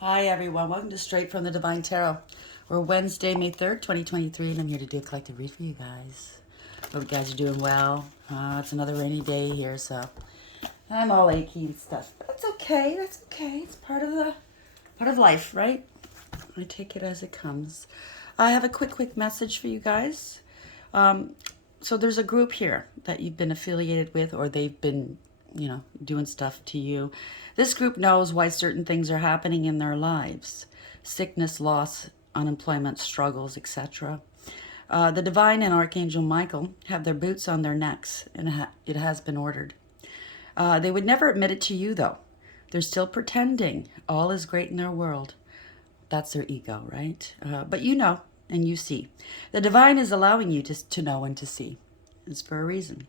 Hi everyone, welcome to Straight from the Divine Tarot. We're Wednesday, May 3rd, 2023, and I'm here to do a collective read for you guys. Hope you guys are doing well. It's another rainy day here, so I'm all achy and stuff. But it's okay, that's okay. It's part of life, right? I take it as it comes. I have a quick message for you guys. So there's a group here that you've been affiliated with, or they've been, doing stuff to you. This group knows why certain things are happening in their lives: sickness, loss, unemployment, struggles, etc. The Divine and Archangel Michael have their boots on their necks, and it has been ordered. They would never admit it to you, though. They're still pretending all is great in their world. That's their ego, right? But you know and you see. The Divine is allowing you to know and to see. It's for a reason.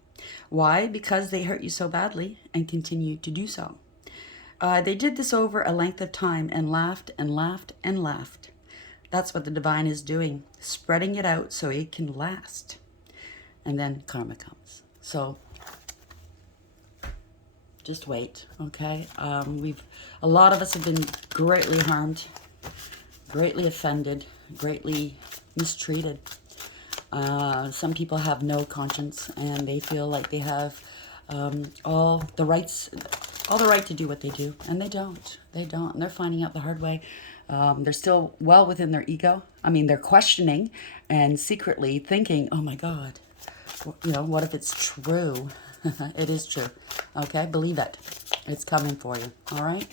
Why? Because they hurt you so badly and continue to do so. They did this over a length of time and laughed and laughed and laughed. That's what the Divine is doing, spreading it out so it can last. And then karma comes. So just wait, okay? A lot of us have been greatly harmed, greatly offended, greatly mistreated. Some people have no conscience, and they feel like they have all the right to do what they do, and they don't. They don't, and they're finding out the hard way. They're still well within their ego. I mean, they're questioning and secretly thinking, "Oh my God, what if it's true?" It is true. Okay, believe it. It's coming for you. All right.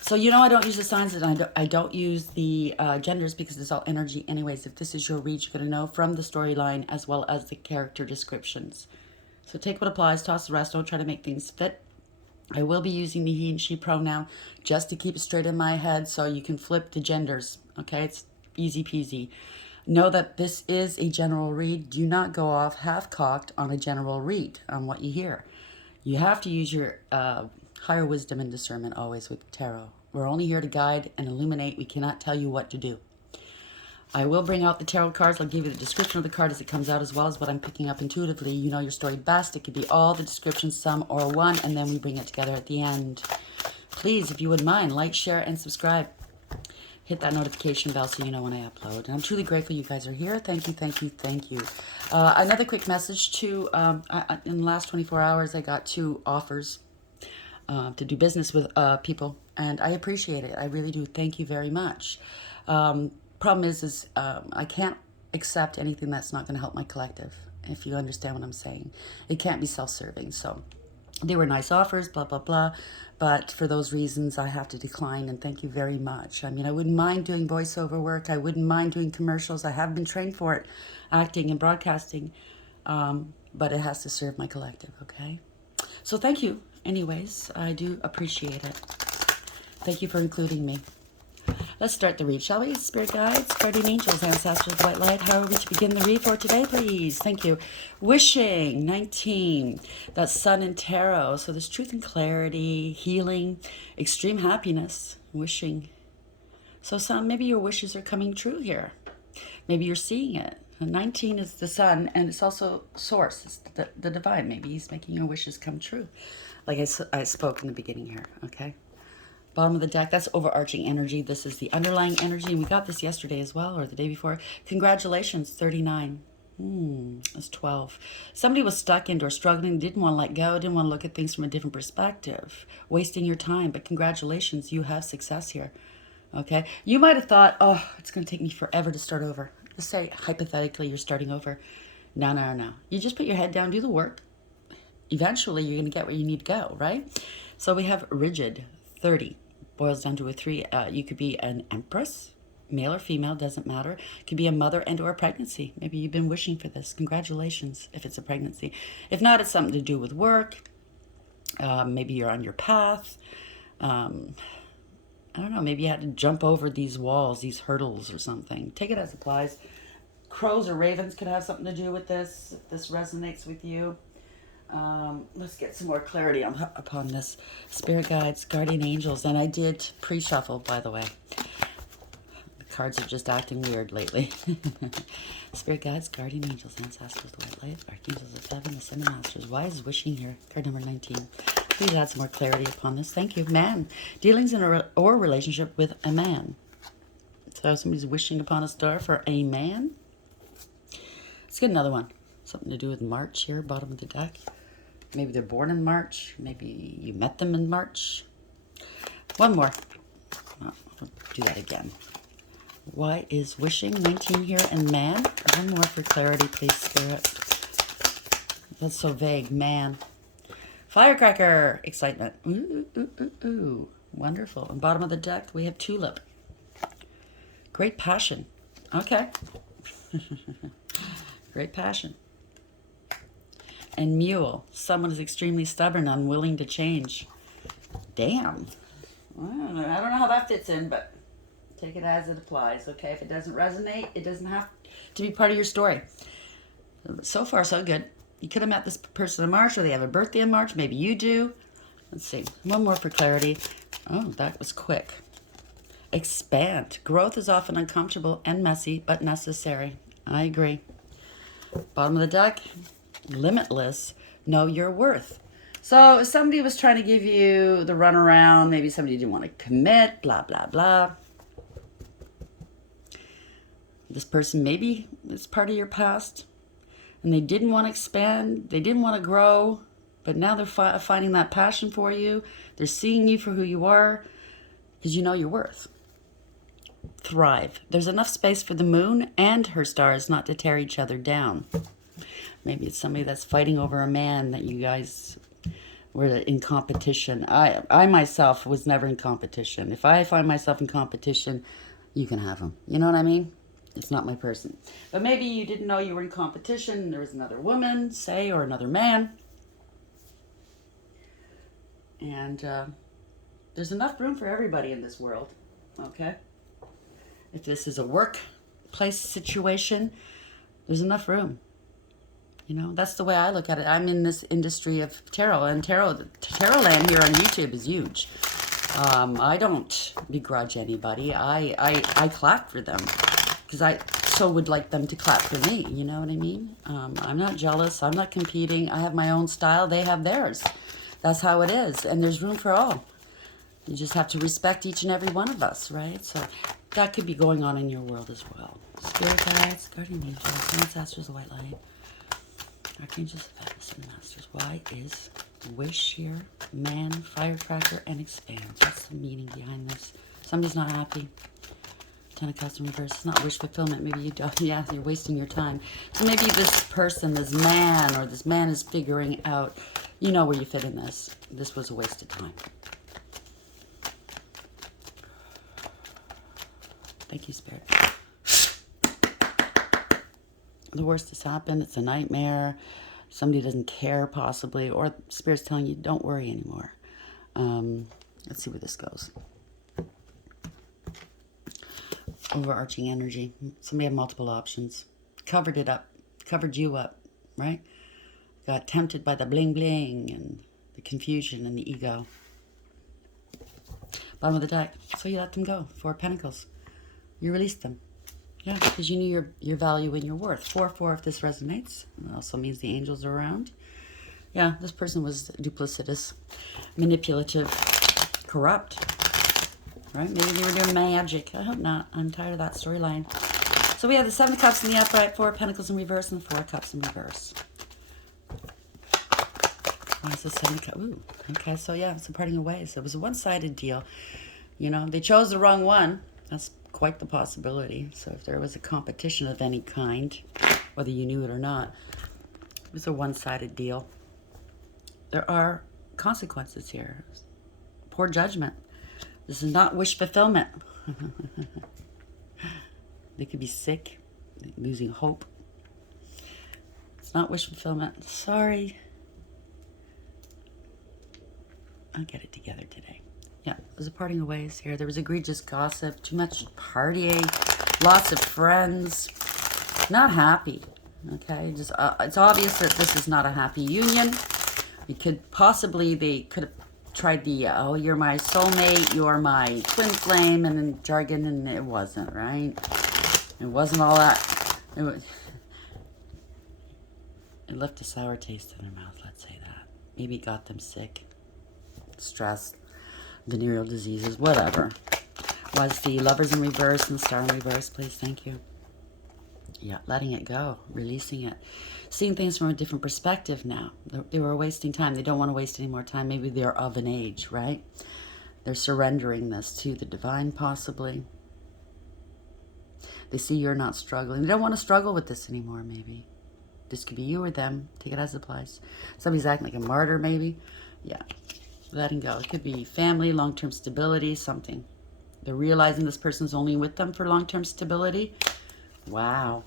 So I don't use the signs, and I don't use the genders, because it's all energy anyways. If this is your read, you're going to know from the storyline as well as the character descriptions. So take what applies, toss the rest. Don't try to make things fit. I will be using the he and she pronoun just to keep it straight in my head, so you can flip the genders. Okay, it's easy peasy. Know that this is a general read. Do not go off half-cocked on a general read on what you hear. You have to use your higher wisdom and discernment always with tarot. We're only here to guide and illuminate. We cannot tell you what to do. I will bring out the tarot cards. I'll give you the description of the card as it comes out, as well as what I'm picking up intuitively. You know your story best. It could be all the descriptions, some or one, and then we bring it together at the end. Please, if you would mind, like, share, and subscribe. Hit that notification bell so you know when I upload. And I'm truly grateful you guys are here. Thank you, thank you, thank you. Another quick message too. In the last 24 hours, I got 2 offers to do business with people, and I appreciate it. I really do. Thank you very much. Problem is I can't accept anything that's not going to help my collective, if you understand what I'm saying. It can't be self-serving. So they were nice offers, blah, blah, blah. But for those reasons, I have to decline, and thank you very much. I mean, I wouldn't mind doing voiceover work. I wouldn't mind doing commercials. I have been trained for it, acting and broadcasting. But it has to serve my collective, okay? So thank you. Anyways, I do appreciate it. Thank you for including me. Let's start the read, shall we? Spirit guides, guardian angels, ancestors, white light. How are we to begin the read for today, please? Thank you. Wishing, 19. That's sun and tarot. So there's truth and clarity, healing, extreme happiness, wishing. So maybe your wishes are coming true here. Maybe you're seeing it. And 19 is the sun, and it's also source. It's the divine. Maybe he's making your wishes come true. Like I spoke in the beginning here, okay? Bottom of the deck, that's overarching energy. This is the underlying energy, and we got this yesterday as well, or the day before. Congratulations, 39. That's 12. Somebody was stuck into or struggling, didn't want to let go, didn't want to look at things from a different perspective, wasting your time. But congratulations, you have success here, okay? You might have thought, oh, it's going to take me forever to start over. Let's say, hypothetically, you're starting over. No. You just put your head down, do the work. Eventually, you're going to get where you need to go, right? So we have rigid, 30. Boils down to a 3. You could be an empress, male or female, doesn't matter. Could be a mother and or a pregnancy. Maybe you've been wishing for this. Congratulations if it's a pregnancy. If not, it's something to do with work. Maybe you're on your path. I don't know, maybe you had to jump over these walls, these hurdles or something. Take it as applies. Crows or ravens could have something to do with this, if this resonates with you. Let's get some more clarity upon this. Spirit guides, guardian angels, and I did pre-shuffle, by the way. cards are just acting weird lately. Spirit guides, guardian angels, ancestors, the white light, archangels of heaven, the seven masters. Why is wishing here? Card number 19. Please add some more clarity upon this. Thank you. Man. Dealings in or relationship with a man. So somebody's wishing upon a star for a man. Let's get another one. Something to do with March here, bottom of the deck. Maybe they're born in March. Maybe you met them in March. One more. Oh, I'll do that again. Why is wishing 19 here and man? One more for clarity, please, Spirit. That's so vague. Man. Firecracker. Excitement. Ooh, ooh, ooh, ooh. Wonderful. And bottom of the deck, we have tulip. Great passion. Okay. Great passion. And mule. Someone is extremely stubborn, unwilling to change. Damn. I don't know how that fits in, but take it as it applies, okay? If it doesn't resonate, it doesn't have to be part of your story. So far, so good. You could have met this person in March, or they have a birthday in March. Maybe you do. Let's see. One more for clarity. Oh, that was quick. Expand. Growth is often uncomfortable and messy, but necessary. I agree. Bottom of the deck. Limitless. Know your worth. So if somebody was trying to give you the runaround, maybe somebody didn't want to commit, blah, blah, blah. This person maybe is part of your past, and they didn't want to expand, they didn't want to grow, but now they're finding that passion for you. They're seeing you for who you are, because you know your worth. Thrive. There's enough space for the moon and her stars not to tear each other down. Maybe it's somebody that's fighting over a man that you guys were in competition. I myself was never in competition. If I find myself in competition, you can have him. You know what I mean? It's not my person. But maybe you didn't know you were in competition. There was another woman, say, or another man. And there's enough room for everybody in this world. Okay? If this is a workplace situation, there's enough room. You know, that's the way I look at it. I'm in this industry of tarot, and tarot land here on YouTube is huge. I don't begrudge anybody. I clap for them because I so would like them to clap for me. You know what I mean? I'm not jealous. I'm not competing. I have my own style. They have theirs. That's how it is. And there's room for all. You just have to respect each and every one of us, right? So that could be going on in your world as well. Spirit guides, guardian angels, ancestors, the white light. Archangels of heaven, seven masters. Why is wish here, man, firecracker, and expand? What's the meaning behind this? Somebody's not happy. Ten of Cups in reverse. It's not wish fulfillment. Maybe you don't. Yeah, you're wasting your time. So maybe this person, this man, or this man is figuring out, you know where you fit in this. This was a waste of time. Thank you, Spirit. The worst has happened. It's a nightmare. Somebody doesn't care, possibly, or Spirit's telling you, don't worry anymore. Let's see where this goes. Overarching energy. Somebody had multiple options. Covered it up. Covered you up, right? Got tempted by the bling bling and the confusion and the ego. Bottom of the deck. So you let them go. Four of Pentacles. You released them. Yeah, because you knew your value and your worth. 4-4 if this resonates. It also means the angels are around. Yeah, this person was duplicitous, manipulative, corrupt. Right? Maybe they were doing magic. I hope not. I'm tired of that storyline. So we have the 7 of Cups in the upright, 4 of Pentacles in reverse, and 4 of Cups in reverse. What's the 7 of Cups? Ooh, okay, so yeah, it's a parting of ways. It was a one-sided deal. You know, they chose the wrong one. That's quite the possibility. So if there was a competition of any kind, whether you knew it or not, it was a one-sided deal. There are consequences here. Poor judgment. This is not wish fulfillment. They could be sick, losing hope. It's not wish fulfillment. Sorry. I'll get it together today. Yeah, there's a parting of ways here. There was egregious gossip, too much partying, lots of friends. Not happy, okay? Just it's obvious that this is not a happy union. It could possibly, they could have tried the, oh, you're my soulmate, you're my twin flame, and then jargon, and it wasn't, right? It wasn't all that. It left a sour taste in their mouth, let's say that. Maybe it got them sick, stress, venereal diseases, whatever. Was the Lovers in reverse and the Star in reverse, please? Thank you. Yeah, letting it go, releasing it. Seeing things from a different perspective now. They were wasting time. They don't want to waste any more time. Maybe they're of an age, right? They're surrendering this to the divine, possibly. They see you're not struggling. They don't want to struggle with this anymore, maybe. This could be you or them. Take it as it applies. Somebody's acting like a martyr, maybe. Yeah, letting go. It could be family, long-term stability, something. They're realizing this person's only with them for long-term stability. Wow.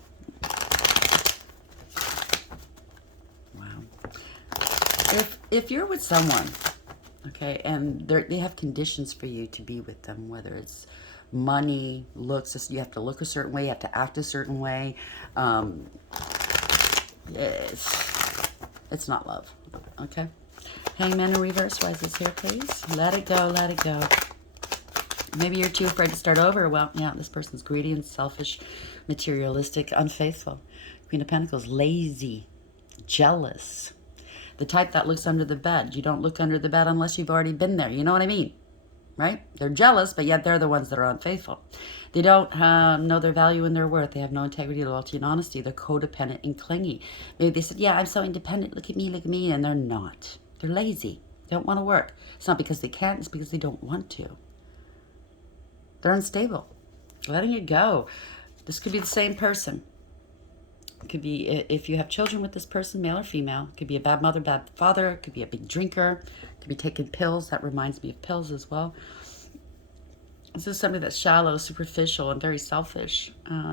Wow. If you're with someone, okay, and they have conditions for you to be with them, whether it's money, looks, you have to look a certain way, you have to act a certain way, it's not love, okay? Hangman in reverse, why is this here, please? Let it go, let it go. Maybe you're too afraid to start over. Well, yeah, this person's greedy and selfish, materialistic, unfaithful. Queen of Pentacles, lazy, jealous. The type that looks under the bed. You don't look under the bed unless you've already been there. You know what I mean? Right? They're jealous, but yet they're the ones that are unfaithful. They don't know their value and their worth. They have no integrity, loyalty, and honesty. They're codependent and clingy. Maybe they said, yeah, I'm so independent. Look at me. And they're not. They're lazy. They don't want to work. It's not because they can't. It's because they don't want to. They're unstable. Letting it go. This could be the same person. It could be, if you have children with this person, male or female, it could be a bad mother, bad father, it could be a big drinker, it could be taking pills. That reminds me of pills as well. This is somebody that's shallow, superficial, and very selfish,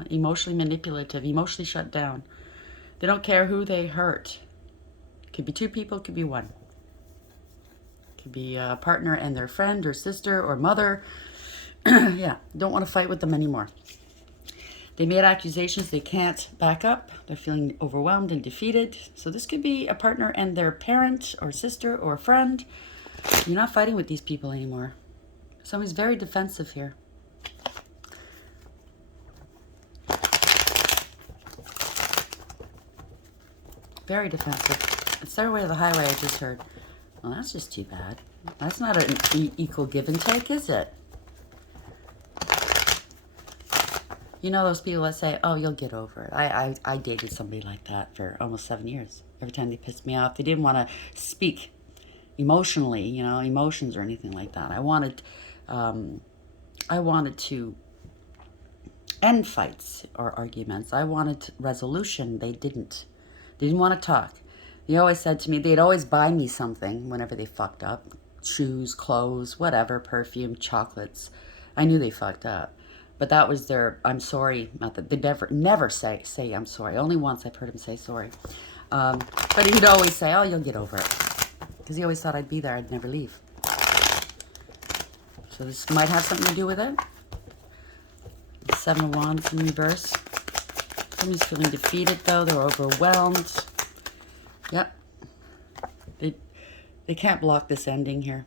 emotionally manipulative, emotionally shut down. They don't care who they hurt. It could be two people, it could be one. It could be a partner and their friend or sister or mother. Yeah, don't want to fight with them anymore. They made accusations they can't back up. They're feeling overwhelmed and defeated. So this could be a partner and their parent or sister or friend. You're not fighting with these people anymore. Somebody's very defensive here. Very defensive. It's their way to the highway, I just heard. Well, that's just too bad. That's not an equal give and take, is it? You know those people that say, oh, you'll get over it. I dated somebody like that for almost 7 years. Every time they pissed me off, they didn't want to speak emotionally, you know, emotions or anything like that. I wanted to end fights or arguments. I wanted resolution. They didn't. They didn't want to talk. They always said to me, they'd always buy me something whenever they fucked up. Shoes, clothes, whatever, perfume, chocolates. I knew they fucked up. But that was their I'm sorry method. They never say I'm sorry. Only once I've heard him say sorry. But he'd always say, oh, you'll get over it. Because he always thought I'd be there. I'd never leave. So this might have something to do with it. The Seven of Wands in reverse. Somebody's feeling defeated, though. They're overwhelmed. Yep. They can't block this ending here.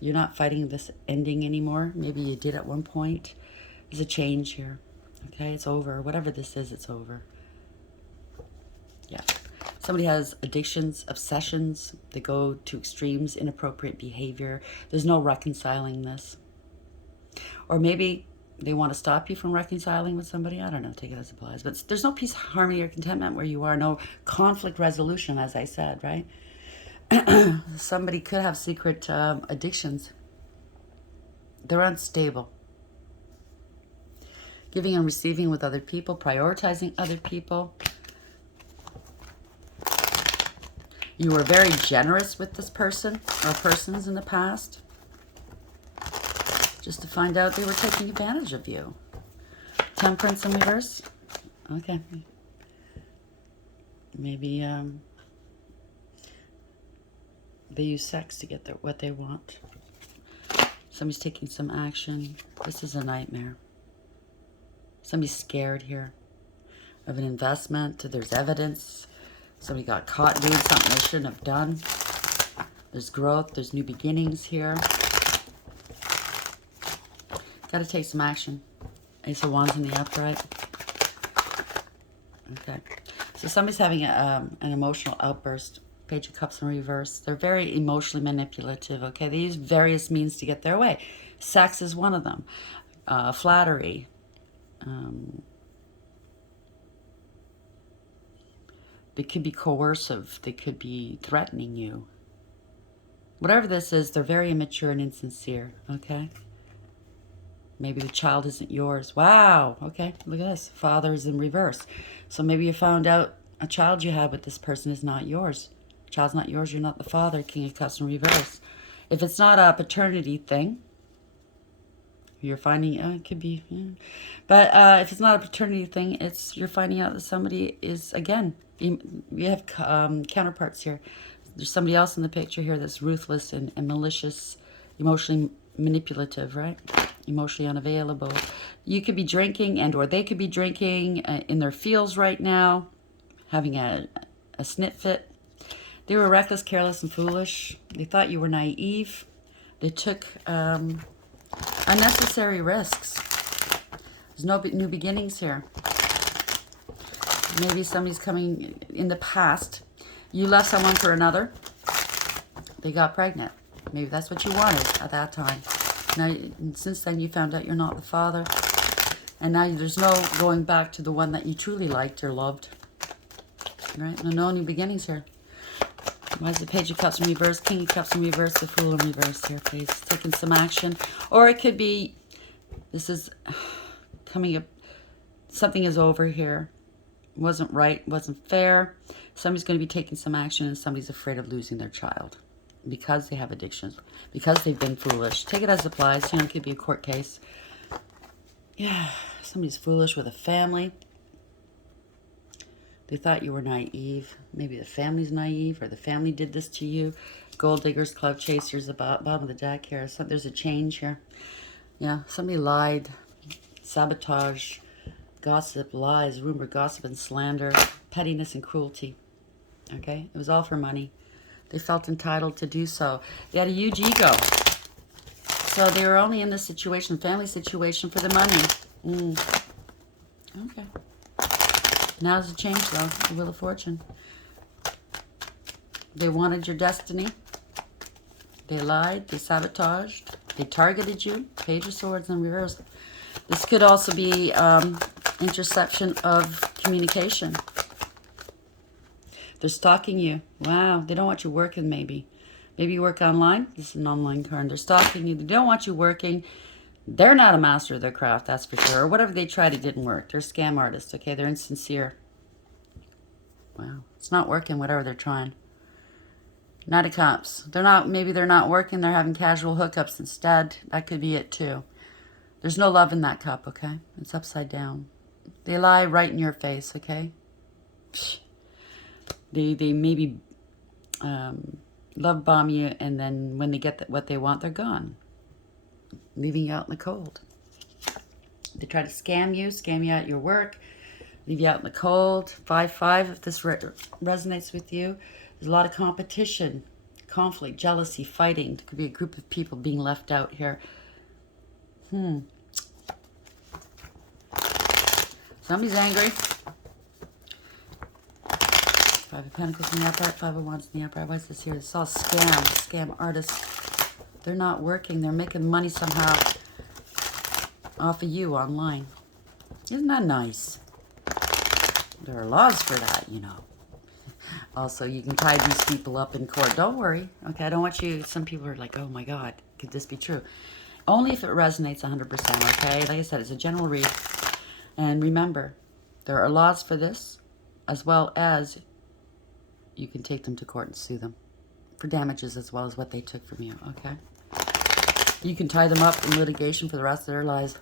You're not fighting this ending anymore. Maybe you did at one point. There's a change here. Okay, it's over. Whatever this is, it's over. Yeah. Somebody has addictions, obsessions. They go to extremes, inappropriate behavior. There's no reconciling this. Or maybe they want to stop you from reconciling with somebody. I don't know. Take it as it applies. But there's no peace, harmony, or contentment where you are. No conflict resolution, as I said, right? Somebody could have secret addictions. They're unstable. Giving and receiving with other people, prioritizing other people. You were very generous with this person or persons in the past. Just to find out they were taking advantage of you. Temperance in reverse. Okay. Maybe they use sex to get what they want. Somebody's taking some action. This is a nightmare. Somebody's scared here of an investment. There's evidence. Somebody got caught doing something they shouldn't have done. There's growth. There's new beginnings here. Got to take some action. Ace of Wands in the upright. Okay. So somebody's having an emotional outburst. Page of Cups in reverse. They're very emotionally manipulative, okay? They use various means to get their way. Sex is one of them. Flattery. They could be coercive. They could be threatening you. Whatever this is, they're very immature and insincere, okay? Maybe the child isn't yours. Wow, okay, look at this. Father is in reverse. So maybe you found out a child you had with this person is not yours. Child's not yours, you're not the father. King of Cups in reverse. If it's not a paternity thing, you're finding, it could be, yeah. But if it's not a paternity thing, you're finding out that somebody is, again, we have counterparts here. There's somebody else in the picture here that's ruthless and malicious, emotionally manipulative, right? Emotionally unavailable. You could be drinking or they could be drinking in their feels right now, having a snit fit. They were reckless, careless, and foolish. They thought you were naive. They took unnecessary risks. There's no new beginnings here. Maybe somebody's coming in the past. You left someone for another. They got pregnant. Maybe that's what you wanted at that time. Now, since then, you found out you're not the father. And now there's no going back to the one that you truly liked or loved. Right? No new beginnings here. Why is the Page of Cups in reverse? King of Cups in reverse. The Fool in reverse here, please. Taking some action. Or it could be, this is coming up, something is over here. Wasn't right, wasn't fair. Somebody's going to be taking some action and somebody's afraid of losing their child because they have addictions, because they've been foolish. Take it as applies. You know, it could be a court case. Yeah, somebody's foolish with a family. They thought you were naive. Maybe the family's naive or the family did this to you. Gold diggers, cloud chasers, bottom of the deck here. So there's a change here. Yeah, somebody lied, sabotage, gossip, lies, rumor, gossip, and slander, pettiness, and cruelty. Okay? It was all for money. They felt entitled to do so. They had a huge ego. So they were only in this situation, family situation, for the money. Okay. Now there's a change, though. The Wheel of Fortune. They wanted your destiny. They lied. They sabotaged. They targeted you. Page of Swords in reverse. This could also be interception of communication. They're stalking you. Wow. They don't want you working, maybe. Maybe you work online. This is an online card. They're stalking you. They don't want you working. They're not a master of their craft, that's for sure. Or whatever they tried, it didn't work. They're scam artists, okay? They're insincere. Wow. It's not working, whatever they're trying. Knight of Cups. Maybe they're not working. They're having casual hookups instead. That could be it, too. There's no love in that cup, okay? It's upside down. They lie right in your face, okay? They maybe love bomb you, and then when they get what they want, they're gone. Leaving you out in the cold. They try to scam you at your work, leave you out in the cold. 5-5, if this resonates with you. There's a lot of competition, conflict, jealousy, fighting. There could be a group of people being left out here. Somebody's angry. 5 of Pentacles in the upright, 5 of Wands in the upright. Why is this here? It's all scam artists. They're not working. They're making money somehow off of you online. Isn't that nice? There are laws for that, you know. Also, you can tie these people up in court. Don't worry. Okay, I don't want you... Some people are like, oh my God, could this be true? Only if it resonates 100%, okay? Like I said, it's a general read. And remember, there are laws for this, as well as you can take them to court and sue them for damages as well as what they took from you, okay? You can tie them up in litigation for the rest of their lives.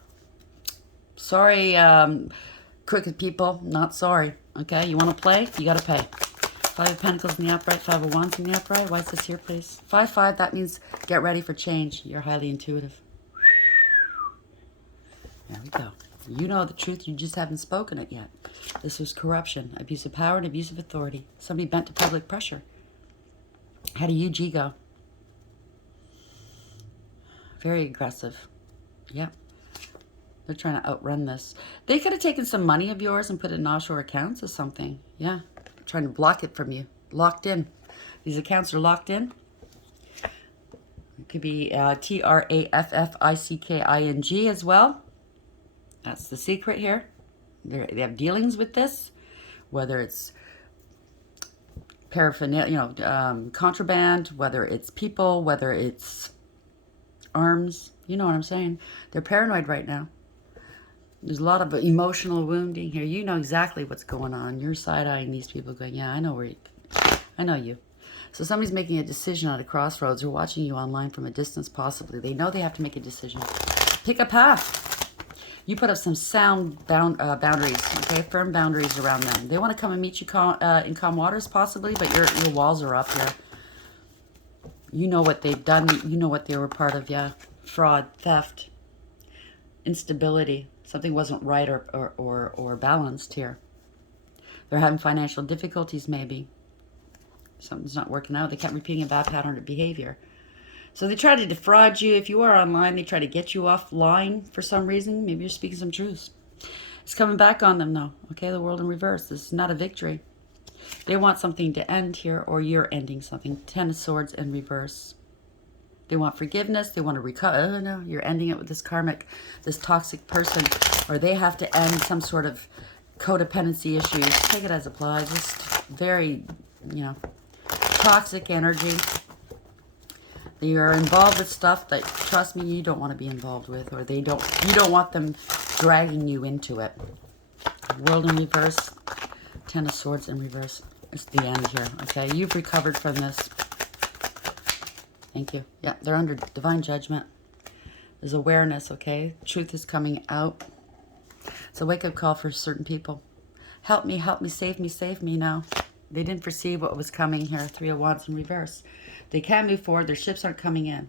Sorry, crooked people, not sorry, okay? You want to play? You got to pay. 5 of Pentacles in the upright, 5 of Wands in the upright. Why is this here, please? 5-5, that means get ready for change. You're highly intuitive. There we go. You know the truth, you just haven't spoken it yet. This was corruption, abuse of power, and abuse of authority. Somebody bent to public pressure. Had a huge ego. Very aggressive. Yeah. They're trying to outrun this. They could have taken some money of yours and put it in offshore accounts or something. Yeah. Trying to block it from you. Locked in. These accounts are locked in. It could be Trafficking as well. That's the secret here. They have dealings with this, whether it's paraphernalia, contraband, whether it's people, whether it's arms. You know what I'm saying? They're paranoid right now. There's a lot of emotional wounding here. You know exactly what's going on. You're side-eyeing these people going, yeah, I know you. So somebody's making a decision at a crossroads or watching you online from a distance possibly. They know they have to make a decision. Pick a path. You put up some sound boundaries, okay? Firm boundaries around them. They want to come and meet you in calm waters possibly, but your walls are up here. You know what they've done. You know what they were part of, yeah. Fraud, theft, instability. Something wasn't right or balanced here. They're having financial difficulties maybe. Something's not working out. They kept repeating a bad pattern of behavior. So they try to defraud you. If you are online, they try to get you offline for some reason. Maybe you're speaking some truth. It's coming back on them though. Okay, the world in reverse. This is not a victory. They want something to end here, or you're ending something. 10 of Swords in reverse. They want forgiveness. They want to recover. Oh no, you're ending it with this karmic, this toxic person, or they have to end some sort of codependency issues. Take it as applies. Just very, toxic energy. They are involved with stuff that, trust me, you don't want to be involved with, or you don't want them dragging you into it. World in reverse. 10 of Swords in reverse. It's the end here. Okay, you've recovered from this. Thank you. Yeah, they're under divine judgment. There's awareness, okay? Truth is coming out. It's a wake-up call for certain people. Help me, save me now. They didn't foresee what was coming here. 3 of Wands in reverse. They can't move forward. Their ships aren't coming in.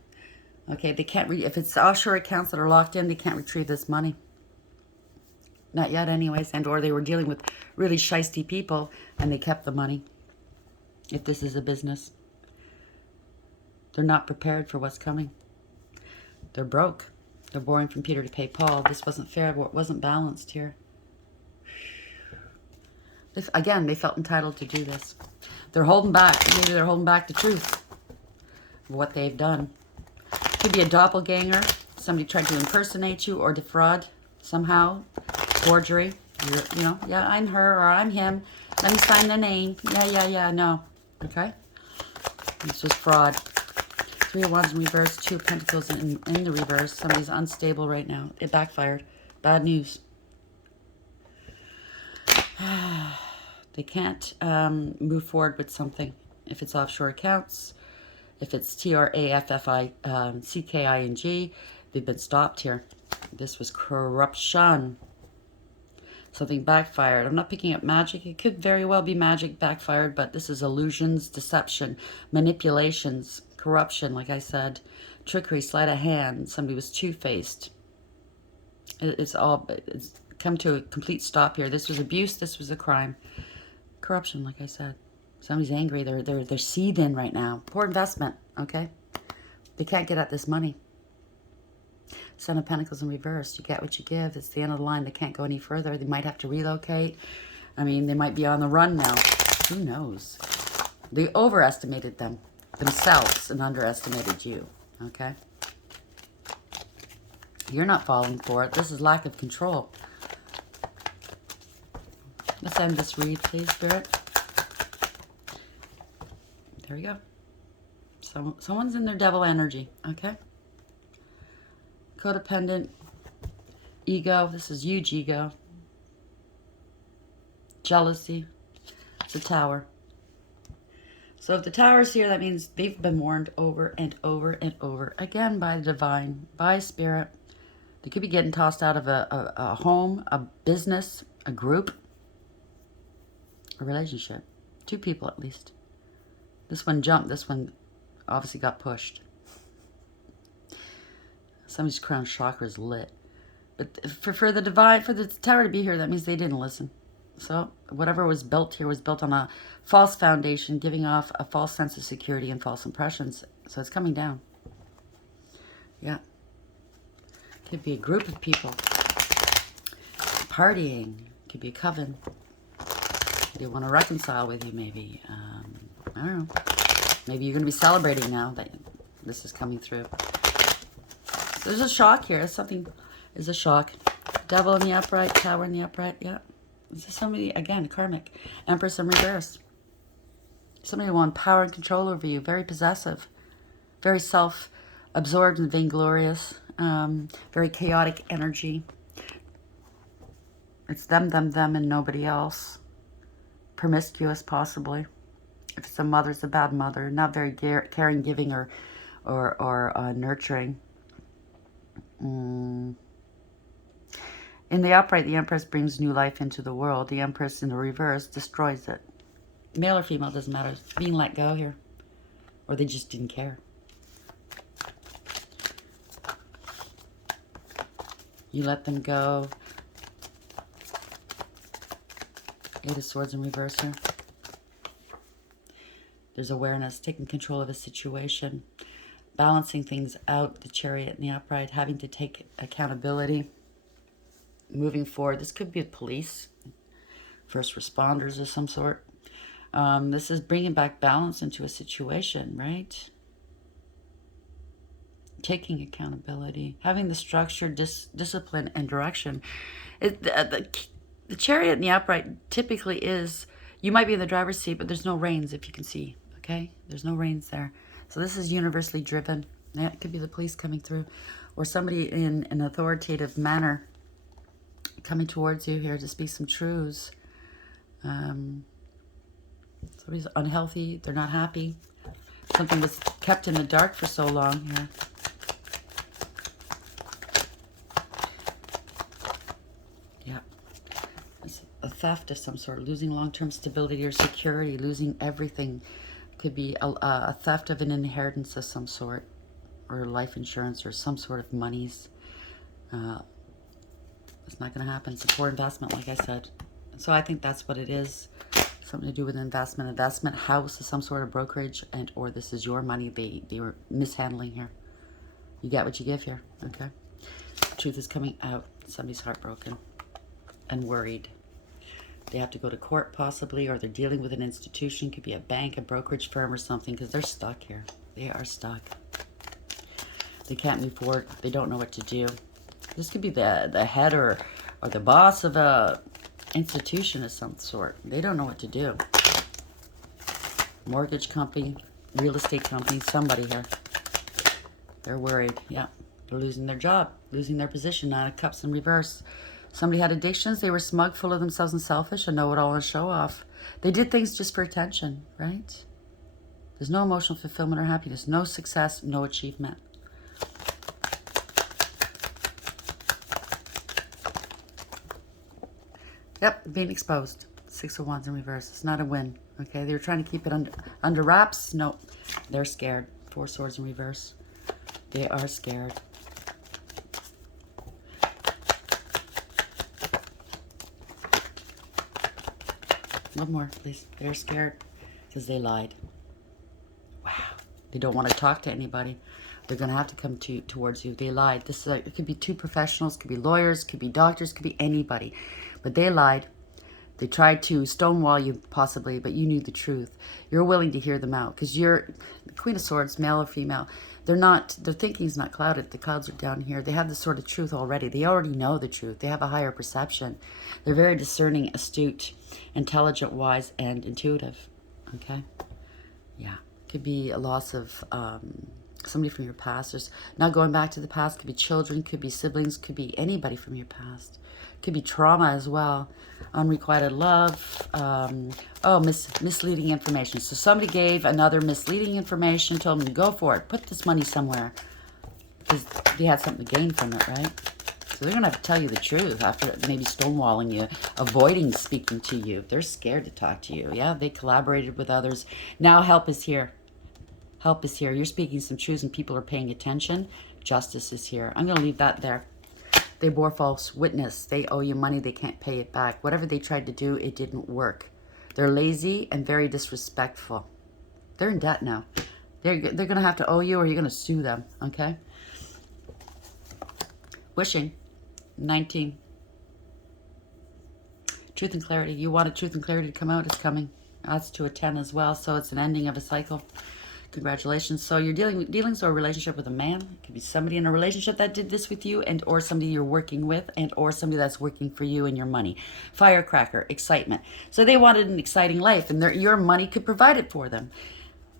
Okay, they can't, if it's offshore accounts that are locked in, they can't retrieve this money. Not yet anyways. And or they were dealing with really shisty people and they kept the money. If this is a business. They're not prepared for what's coming. They're broke. They're borrowing from Peter to pay Paul. This wasn't fair. It wasn't balanced here. Again, they felt entitled to do this. They're holding back. Maybe they're holding back the truth of what they've done. Could be a doppelganger. Somebody tried to impersonate you or defraud somehow. Forgery. Yeah, I'm her or I'm him. Let me sign the name. Yeah, no. Okay? This was fraud. 3 of Wands in reverse, 2 of Pentacles in the reverse. Somebody's unstable right now. It backfired. Bad news. They can't move forward with something. If it's offshore accounts, if it's Trafficking, they've been stopped here. This was corruption. Something backfired. I'm not picking up magic. It could very well be magic backfired, but this is illusions, deception, manipulations, corruption, like I said, trickery, sleight of hand. Somebody was two-faced. It's come to a complete stop here. This was abuse. This was a crime. Corruption, like I said. Somebody's angry. They're seething right now. Poor investment, okay? They can't get at this money. 7 of Pentacles in reverse. You get what you give. It's the end of the line. They can't go any further. They might have to relocate. I mean, they might be on the run now. Who knows? They overestimated themselves and underestimated you, okay? You're not falling for it. This is lack of control. Let's end this read, please, Spirit. There we go. So someone's in their devil energy, okay? Codependent, ego. This is huge ego. Jealousy. It's a tower. So if the tower's here, that means they've been warned over and over and over again by the divine, by spirit. They could be getting tossed out of a home, a business, a group, a relationship. 2 people at least. This one jumped. This one obviously got pushed. Somebody's crown chakra is lit. But for the divine, for the tower to be here, that means they didn't listen. So whatever was built here was built on a false foundation, giving off a false sense of security and false impressions. So it's coming down. Yeah. Could be a group of people partying. Could be a coven. They want to reconcile with you, maybe. I don't know. Maybe you're going to be celebrating now that this is coming through. So there's a shock here. Something is a shock. Devil in the upright, Tower in the upright. Yeah. Is this somebody, again, karmic? Empress in reverse. Somebody who wants power and control over you. Very possessive. Very self-absorbed and vainglorious. Very chaotic energy. It's them, and nobody else. Promiscuous, possibly. If it's a mother, it's a bad mother. Not very caring, giving, or nurturing. In the upright, the Empress brings new life into the world. The Empress in the reverse destroys it. Male or female, doesn't matter. It's being let go here. Or they just didn't care. You let them go. Eight of Swords in reverse here. There's awareness, taking control of a situation, balancing things out, the Chariot in the upright, having to take accountability, moving forward. This could be police, first responders of some sort. This is bringing back balance into a situation, right? Taking accountability, having the structure, discipline, and direction. The Chariot in the upright typically is, you might be in the driver's seat, but there's no reins, if you can see, okay? There's no reins there. So this is universally driven. Yeah, it could be the police coming through, or somebody in an authoritative manner coming towards you here to speak some truths. Somebody's unhealthy, they're not happy. Something was kept in the dark for so long here. Yeah. It's a theft of some sort, losing long-term stability or security, losing everything. Could be a theft of an inheritance of some sort, or life insurance, or some sort of monies. It's not going to happen. It's a poor investment, like I said. So I think that's what it is. Something to do with investment house of some sort of brokerage, and or this is your money they were mishandling here. You get what you give here, okay? Truth is coming out. Somebody's heartbroken and worried. They have to go to court possibly, or they're dealing with an institution. Could be a bank, a brokerage firm, or something, because they're stuck here. They are stuck. They can't move forward. They don't know what to do. This could be the head or the boss of a institution of some sort. They don't know what to do. Mortgage company, real estate company, somebody here. They're worried. Yeah, they're losing their job, losing their position. Nine of Cups in reverse. Somebody had addictions. They were smug, full of themselves, and selfish, and know-it-all and show-off. They did things just for attention, right? There's no emotional fulfillment or happiness. No success, no achievement. Yep, being exposed. Six of Wands in reverse. It's not a win. Okay, they were trying to keep it under wraps. No, they're scared. Four Swords in reverse. They are scared. One more, please. They're scared because they lied. Wow. They don't want to talk to anybody. They're going to have to come towards you. They lied. This is it could be two professionals, could be lawyers, could be doctors, could be anybody. But they lied. They tried to stonewall you possibly, but you knew the truth. You're willing to hear them out because you're the Queen of Swords, male or female. Their thinking's not clouded. The clouds are down here. They have this sort of truth already. They already know the truth. They have a higher perception. They're very discerning, astute, intelligent, wise, and intuitive. Okay? Yeah. Could be a loss of somebody from your past. There's not going back to the past. Could be children, could be siblings, could be anybody from your past. Could be trauma as well. Unrequited love. Misleading information. So somebody gave another misleading information, told them to go for it. Put this money somewhere. Because they had something to gain from it, right? So they're going to have to tell you the truth after maybe stonewalling you, avoiding speaking to you. They're scared to talk to you. Yeah, they collaborated with others. Now help is here. Help is here. You're speaking some truths and people are paying attention. Justice is here. I'm going to leave that there. They bore false witness. They owe you money. They can't pay it back. Whatever they tried to do, it didn't work. They're lazy and very disrespectful. They're in debt now. They're going to have to owe you or you're going to sue them, okay? Wishing. 19. Truth and clarity. You wanted truth and clarity to come out. It's coming. That's to a 10 as well. So it's an ending of a cycle. Congratulations. So you're dealings or a relationship with a man. It could be somebody in a relationship that did this with you, and or somebody you're working with, and or somebody that's working for you and your money. Firecracker, excitement. So they wanted an exciting life, and your money could provide it for them.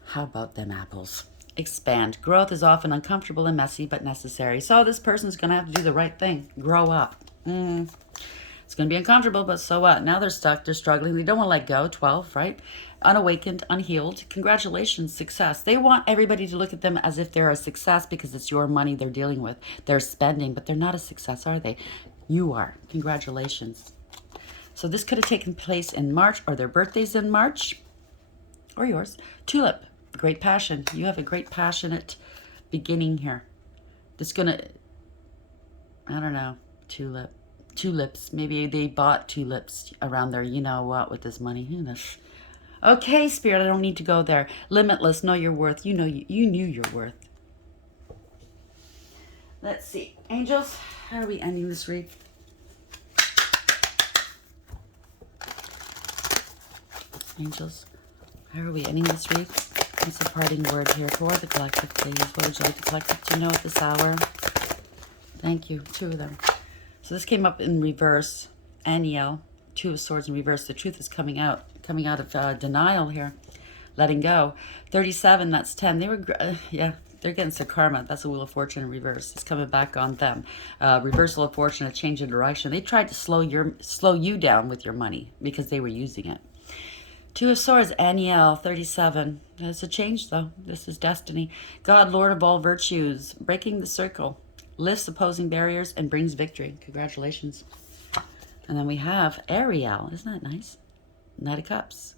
How about them apples? Expand. Growth is often uncomfortable and messy, but necessary. So this person's going to have to do the right thing. Grow up. It's going to be uncomfortable, but so what? Now they're stuck. They're struggling. They don't want to let go. 12, right? Unawakened, unhealed. Congratulations, success. They want everybody to look at them as if they're a success because it's your money they're dealing with. They're spending, but they're not a success, are they? You are. Congratulations. So this could have taken place in March, or their birthday's in March, or yours. Tulip. Great passion. You have a great passionate beginning here. That's going to, I don't know, tulip. Tulips. Maybe they bought tulips around there. You know what, with this money. Who knows? Okay, Spirit, I don't need to go there. Limitless. Know your worth. You know you knew your worth. Let's see. Angels, how are we ending this read? Angels, how are we ending this read? What's the parting word here for the collective, please? What would you like the collective to know at this hour? Thank you. 2 of them. So this came up in reverse. Aniel, 2 of Swords in reverse. The truth is coming out of denial here. Letting go. 37, that's 10. They were, yeah, they're getting some karma. That's a Wheel of Fortune in reverse. It's coming back on them. Reversal of fortune, a change in direction. They tried to slow you down with your money because they were using it. 2 of Swords, Aniel, 37. It's a change, though. This is destiny. God, Lord of all virtues, breaking the circle, lifts opposing barriers and brings victory. Congratulations. And then we have Ariel. Isn't that nice? Knight of Cups.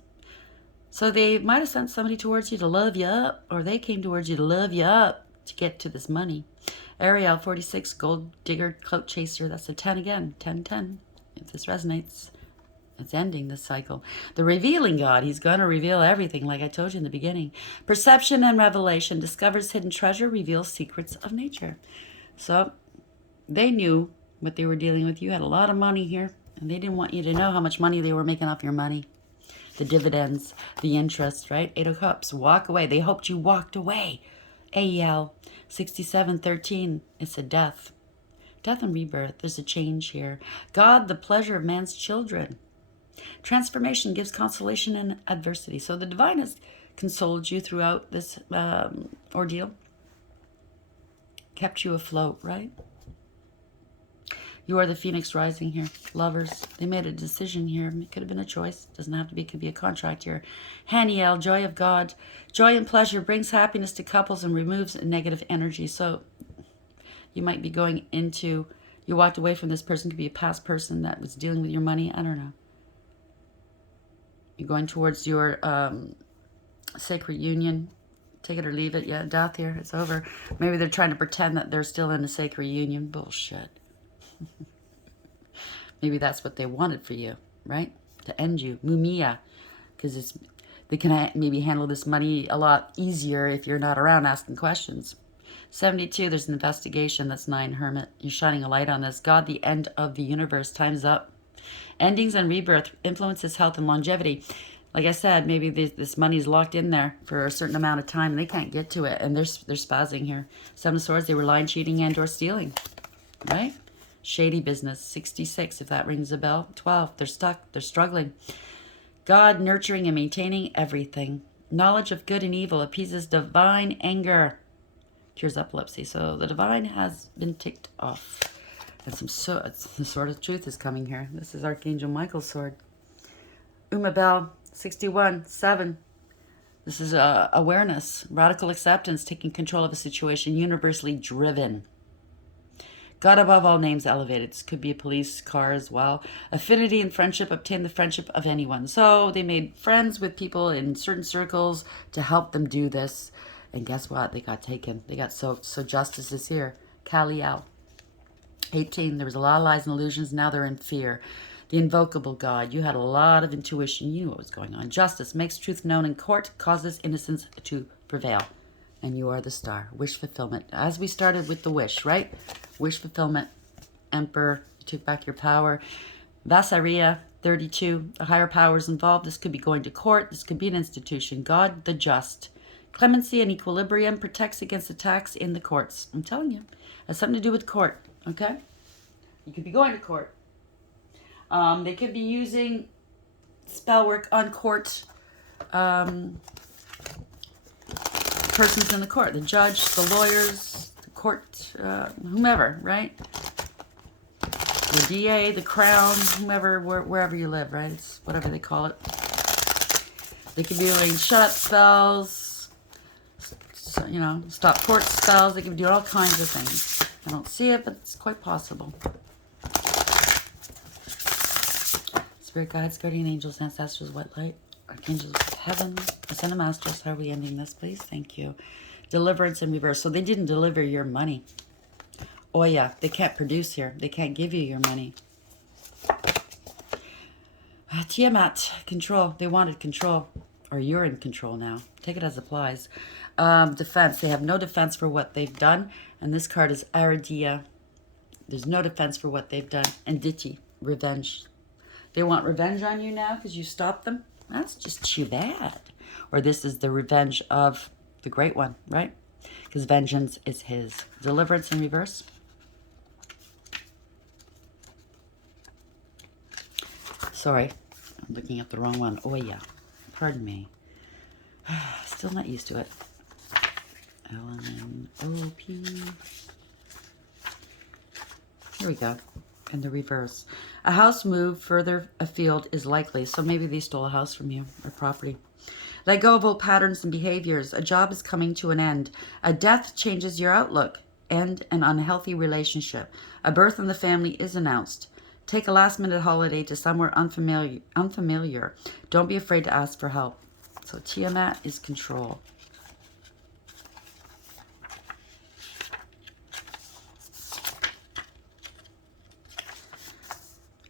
So they might have sent somebody towards you to love you up, or they came towards you to love you up to get to this money. Ariel, 46, gold digger, clout chaser. That's a 10 again. 10, 10. If this resonates, it's ending this cycle. The revealing God. He's going to reveal everything, like I told you in the beginning. Perception and revelation. Discovers hidden treasure. Reveals secrets of nature. So they knew what they were dealing with. You had a lot of money here, and they didn't want you to know how much money they were making off your money. The dividends, the interest, right? 8 of Cups. Walk away. They hoped you walked away. AEL 6713. It's a death. Death and rebirth. There's a change here. God, the pleasure of man's children. Transformation gives consolation in adversity. So the divine has consoled you throughout this ordeal. Kept you afloat, right? You are the phoenix rising here. Lovers, they made a decision here. It could have been a choice. Doesn't have to be. It could be a contract here. Haniel, joy of God. Joy and pleasure brings happiness to couples and removes negative energy. So you might be going into, you walked away from this person. Could be a past person that was dealing with your money. I don't know. You're going towards your sacred union. Take it or leave it. Yeah, death here. It's over. Maybe they're trying to pretend that they're still in a sacred union. Bullshit. Maybe that's what they wanted for you, right? To end you. Mumia. Because they can maybe handle this money a lot easier if you're not around asking questions. 72, there's an investigation. That's 9, Hermit. You're shining a light on this. God, the end of the universe. Time's up. Endings and rebirth influences health and longevity. Like I said, maybe this money's locked in there for a certain amount of time. And they can't get to it, and they're spazzing here. 7 of Swords, they were lying, cheating, and or stealing, right? Shady business. 66, if that rings a bell. 12, they're stuck. They're struggling. God, nurturing and maintaining everything. Knowledge of good and evil appeases divine anger. Cures epilepsy. So the divine has been ticked off. And the sword of truth is coming here. This is Archangel Michael's sword. Umabel, 61, 7. This is awareness, radical acceptance, taking control of a situation, universally driven. God above all names elevated. This could be a police car as well. Affinity and friendship, obtain the friendship of anyone. So they made friends with people in certain circles to help them do this. And guess what? They got taken. They got soaked. So justice is here. Kaliel. 18, there was a lot of lies and illusions. Now they're in fear. The invocable God. You had a lot of intuition. You knew what was going on. Justice makes truth known in court, causes innocence to prevail. And you are the star. Wish fulfillment. As we started with the wish, right? Wish fulfillment. Emperor, you took back your power. Vasaria, 32, the higher powers involved. This could be going to court. This could be an institution. God, the just. Clemency and equilibrium protects against attacks in the courts. I'm telling you. It has something to do with court, okay? You could be going to court. They could be using spell work on court persons in the court. The judge, the lawyers, the court, whomever, right? The DA, the crown, whomever, wherever you live, right? It's whatever they call it. They could be doing shut-up spells, so, you know, stop court spells. They could be doing all kinds of things. I don't see it, but it's quite possible. Spirit guides, guardian angels, ancestors, white light, archangels of heaven, ascended masters. How are we ending this, please? Thank you. Deliverance in reverse. So they didn't deliver your money. Oh yeah, they can't produce here. They can't give you your money. Tiamat, control. They wanted control. Or you're in control now. Take it as applies. Defense. They have no defense for what they've done. And this card is Aradia. There's no defense for what they've done. And Diti, revenge. They want revenge on you now because you stopped them? That's just too bad. Or this is the revenge of the Great One, right? Because vengeance is his. Deliverance in reverse. Sorry, I'm looking at the wrong one. Oh, yeah. Pardon me. Still not used to it. L-N-O-P. Here we go. In the reverse. A house move further afield is likely. So maybe they stole a house from you or property. Let go of old patterns and behaviors. A job is coming to an end. A death changes your outlook. End an unhealthy relationship. A birth in the family is announced. Take a last-minute holiday to somewhere unfamiliar. Don't be afraid to ask for help. So Tiamat is control.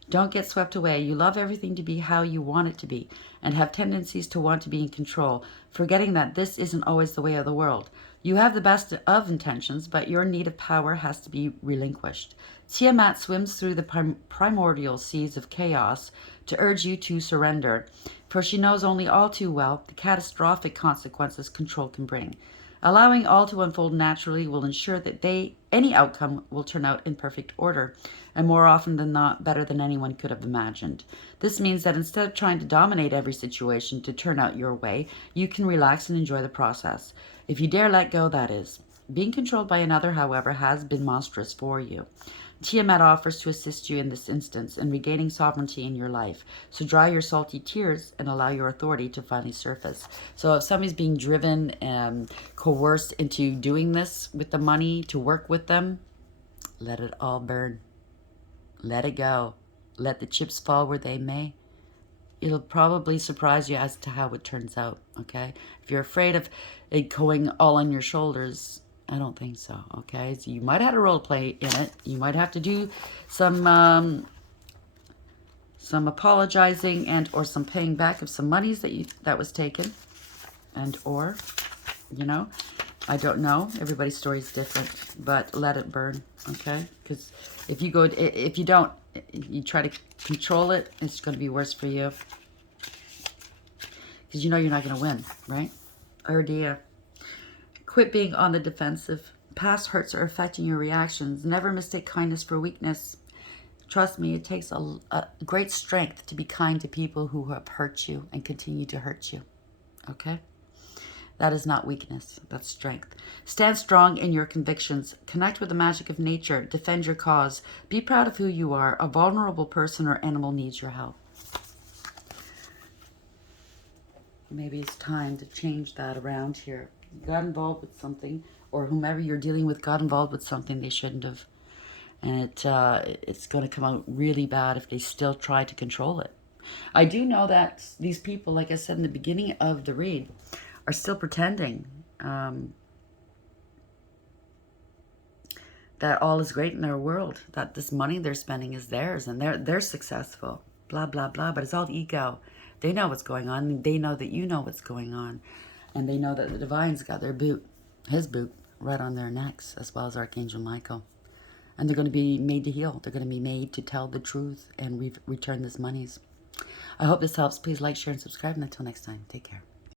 Don't get swept away. You love everything to be how you want it to be and have tendencies to want to be in control, forgetting that this isn't always the way of the world. You have the best of intentions, but your need of power has to be relinquished. Tiamat swims through the primordial seas of chaos to urge you to surrender, for she knows only all too well the catastrophic consequences control can bring. Allowing all to unfold naturally will ensure that any outcome will turn out in perfect order, and more often than not, better than anyone could have imagined. This means that instead of trying to dominate every situation to turn out your way, you can relax and enjoy the process. If you dare let go, that is. Being controlled by another, however, has been monstrous for you. Tiamat offers to assist you in this instance in regaining sovereignty in your life. So dry your salty tears and allow your authority to finally surface. So if somebody's being driven and coerced into doing this with the money to work with them, let it all burn. Let it go. Let the chips fall where they may. It'll probably surprise you as to how it turns out, okay? If you're afraid of it going all on your shoulders, I don't think so, okay? So you might have to role play in it. You might have to do some apologizing and or some paying back of some monies that was taken, and or, you know, I don't know. Everybody's story is different, but let it burn, okay? Because if you don't, you try to control it, it's going to be worse for you. Because you know you're not going to win, right? Or dear. Quit being on the defensive. Past hurts are affecting your reactions. Never mistake kindness for weakness. Trust me, it takes a great strength to be kind to people who have hurt you and continue to hurt you. Okay? That is not weakness. That's strength. Stand strong in your convictions. Connect with the magic of nature. Defend your cause. Be proud of who you are. A vulnerable person or animal needs your help. Maybe it's time to change that around here. You got involved with something, or whomever you're dealing with got involved with something they shouldn't have. And it's going to come out really bad if they still try to control it. I do know that these people, like I said in the beginning of the read, are still pretending that all is great in their world, that this money they're spending is theirs and they're successful, blah, blah, blah. But it's all ego. They know what's going on. They know that you know what's going on. And they know that the Divine's got their boot, his boot, right on their necks, as well as Archangel Michael. And they're going to be made to heal. They're going to be made to tell the truth and return this monies. I hope this helps. Please like, share, and subscribe. And until next time, take care.